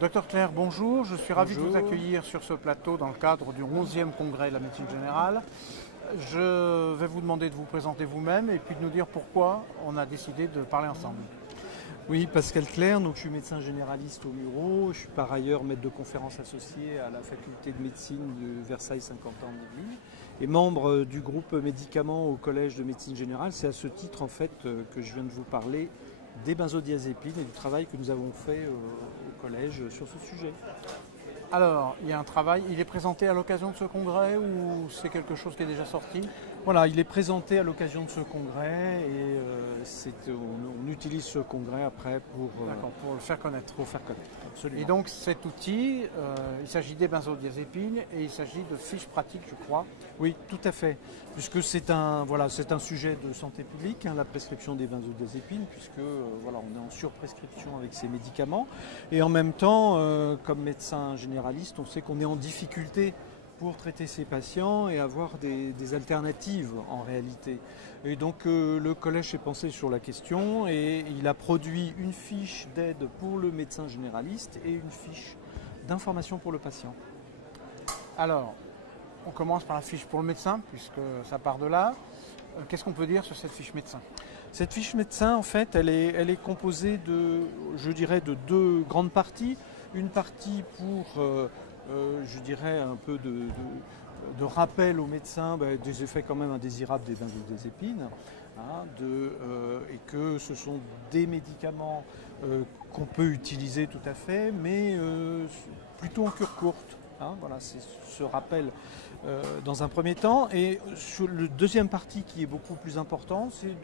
Docteur Clerc, bonjour. Je suis ravi de vous Bonjour. accueillir sur ce plateau dans le cadre du 11e congrès de la médecine générale. Je vais vous demander de vous présenter vous-même et puis de nous dire pourquoi on a décidé de parler ensemble. Oui, Pascal Clerc, donc je suis médecin généraliste au Muro. Je suis par ailleurs maître de conférences associé à la faculté de médecine de Versailles 50 ans de Yvelines et membre du groupe médicaments au collège de médecine générale. C'est à ce titre en fait que je viens de vous parler des benzodiazépines et du travail que nous avons fait au collège sur ce sujet. Alors, il y a un travail, il est présenté à l'occasion de ce congrès ou c'est quelque chose qui est déjà sorti? Voilà, il est présenté à l'occasion de ce congrès et on utilise ce congrès après D'accord, pour le faire connaître. Absolument. Et donc cet outil, il s'agit des benzodiazépines et il s'agit de fiches pratiques, je crois. Oui, tout à fait, puisque c'est un sujet de santé publique, la prescription des benzodiazépines, puisque on est en surprescription avec ces médicaments. Et en même temps, comme médecin généraliste, on sait qu'on est en difficulté pour traiter ces patients et avoir des alternatives en réalité. Et donc le collège s'est pensé sur la question et il a produit une fiche d'aide pour le médecin généraliste et une fiche d'information pour le patient. Alors, on commence par la fiche pour le médecin, puisque ça part de là. Qu'est-ce qu'on peut dire sur cette fiche médecin? Cette fiche médecin, en fait, elle est composée de deux grandes parties. Une partie pour, je dirais, un peu de rappel aux médecins des effets quand même indésirables des benzodiazépines, et que ce sont des médicaments qu'on peut utiliser tout à fait, mais plutôt en cure courte. Voilà, c'est ce rappel dans un premier temps. Et sur le deuxième partie qui est beaucoup plus important, c'est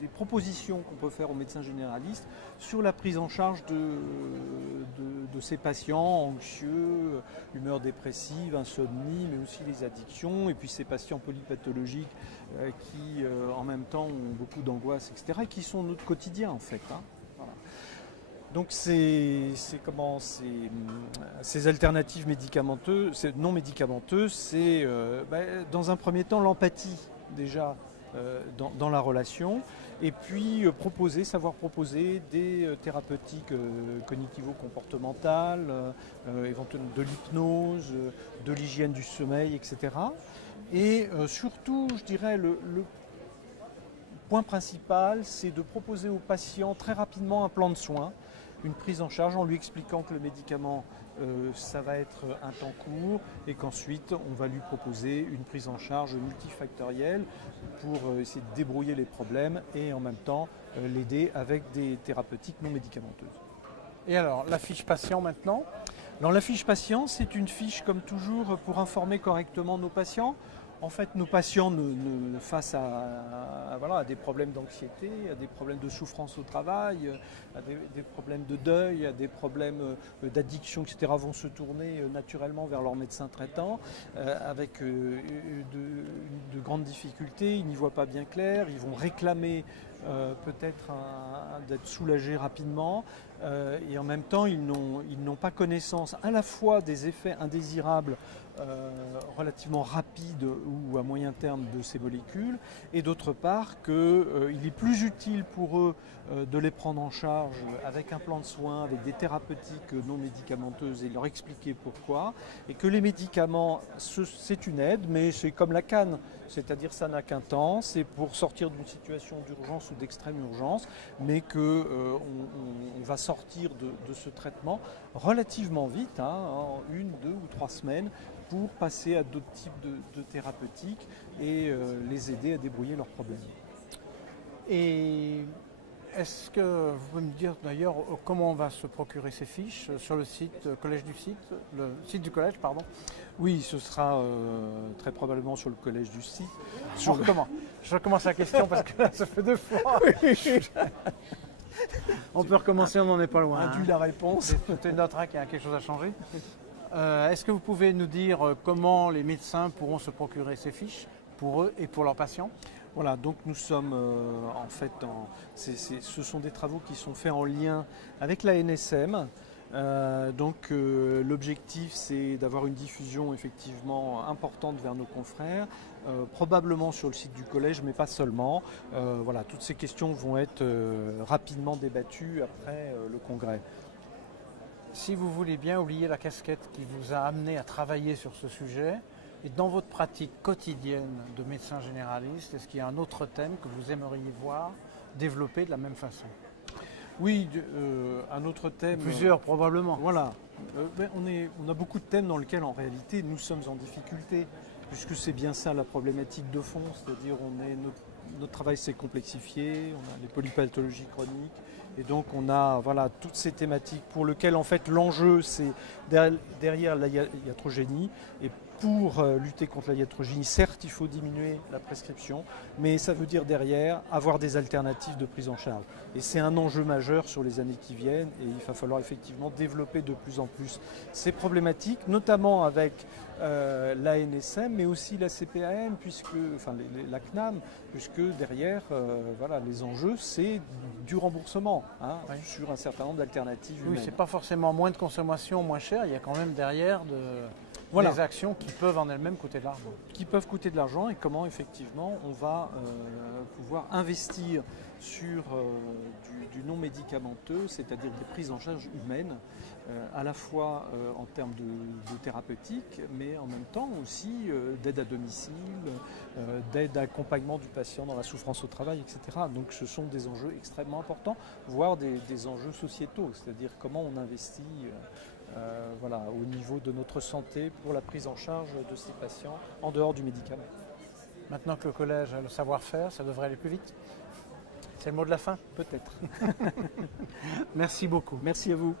des propositions qu'on peut faire aux médecins généralistes sur la prise en charge de ces patients anxieux, humeur dépressive, insomnie, mais aussi les addictions, et puis ces patients polypathologiques qui en même temps ont beaucoup d'angoisse, etc., et qui sont notre quotidien en fait. Voilà. Donc ces alternatives médicamenteuses, non médicamenteuses, c'est dans un premier temps l'empathie déjà dans la relation, et puis savoir proposer des thérapeutiques cognitivo-comportementales, éventuellement de l'hypnose, de l'hygiène du sommeil, etc. Et surtout, je dirais, le point principal, c'est de proposer au patient très rapidement un plan de soins, une prise en charge en lui expliquant que le médicament, ça va être un temps court et qu'ensuite on va lui proposer une prise en charge multifactorielle pour essayer de débrouiller les problèmes et en même temps l'aider avec des thérapeutiques non médicamenteuses. Et alors, la fiche patient maintenant? Alors la fiche patient, c'est une fiche comme toujours pour informer correctement nos patients. En fait, nos patients face à des problèmes d'anxiété, à des problèmes de souffrance au travail, à des problèmes de deuil, à des problèmes d'addiction, etc., vont se tourner naturellement vers leur médecin traitant avec de grandes difficultés. Ils n'y voient pas bien clair, ils vont réclamer peut-être d'être soulagés rapidement et en même temps ils n'ont pas connaissance à la fois des effets indésirables relativement rapides ou à moyen terme de ces molécules et d'autre part qu'il est plus utile pour eux de les prendre en charge avec un plan de soins, avec des thérapeutiques non médicamenteuses et leur expliquer pourquoi, et que les médicaments c'est une aide mais c'est comme la canne, c'est-à-dire ça n'a qu'un temps, c'est pour sortir d'une situation d'urgence ou d'extrême urgence, mais qu'on va sortir de ce traitement relativement vite, en 1, 2 ou 3 semaines, pour passer à d'autres types de thérapeutiques et les aider à débrouiller leurs problèmes. Et est-ce que vous pouvez me dire d'ailleurs comment on va se procurer ces fiches sur le site le site du collège, pardon? Oui, ce sera très probablement sur le collège du site. Je recommence la question parce que là, ça fait 2 fois. On peut recommencer, on n'en est pas loin. Induit la réponse. C'est notre qu'il y a quelque chose à changer. Est-ce que vous pouvez nous dire comment les médecins pourront se procurer ces fiches pour eux et pour leurs patients? Voilà, donc nous sommes en fait, ce sont des travaux qui sont faits en lien avec la NSM. L'objectif c'est d'avoir une diffusion effectivement importante vers nos confrères, probablement sur le site du collège mais pas seulement. Toutes ces questions vont être rapidement débattues après le congrès. si vous voulez bien oublier la casquette qui vous a amené à travailler sur ce sujet, et dans votre pratique quotidienne de médecin généraliste, est-ce qu'il y a un autre thème que vous aimeriez voir développé de la même façon? Oui, un autre thème. Plusieurs probablement. Voilà. On a beaucoup de thèmes dans lesquels en réalité nous sommes en difficulté, puisque c'est bien ça la problématique de fond, c'est-à-dire notre travail s'est complexifié, on a les polypathologies chroniques, et donc on a toutes ces thématiques pour lesquelles en fait l'enjeu c'est derrière la iatrogénie, et pour lutter contre la iatrogénie, certes il faut diminuer la prescription, mais ça veut dire derrière avoir des alternatives de prise en charge. Et c'est un enjeu majeur sur les années qui viennent, et il va falloir effectivement développer de plus en plus ces problématiques, notamment avec l'ANSM, mais aussi la CPAM, la CNAM, puisque derrière, les enjeux, c'est du remboursement sur un certain nombre d'alternatives humaines. Oui, c'est pas forcément moins de consommation, moins cher, il y a quand même derrière des actions qui peuvent en elles-mêmes coûter de l'argent. Qui peuvent coûter de l'argent, et comment effectivement on va pouvoir investir sur du non médicamenteux, c'est-à-dire des prises en charge humaines, à la fois en termes de thérapeutique, mais en même temps aussi d'aide à domicile, d'aide à accompagnement du patient dans la souffrance au travail, etc. Donc ce sont des enjeux extrêmement importants, voire des enjeux sociétaux, c'est-à-dire comment on investit au niveau de notre santé pour la prise en charge de ces patients en dehors du médicament. Maintenant que le collège a le savoir-faire, ça devrait aller plus vite. C'est le mot de la fin? Peut-être. Merci beaucoup. Merci à vous.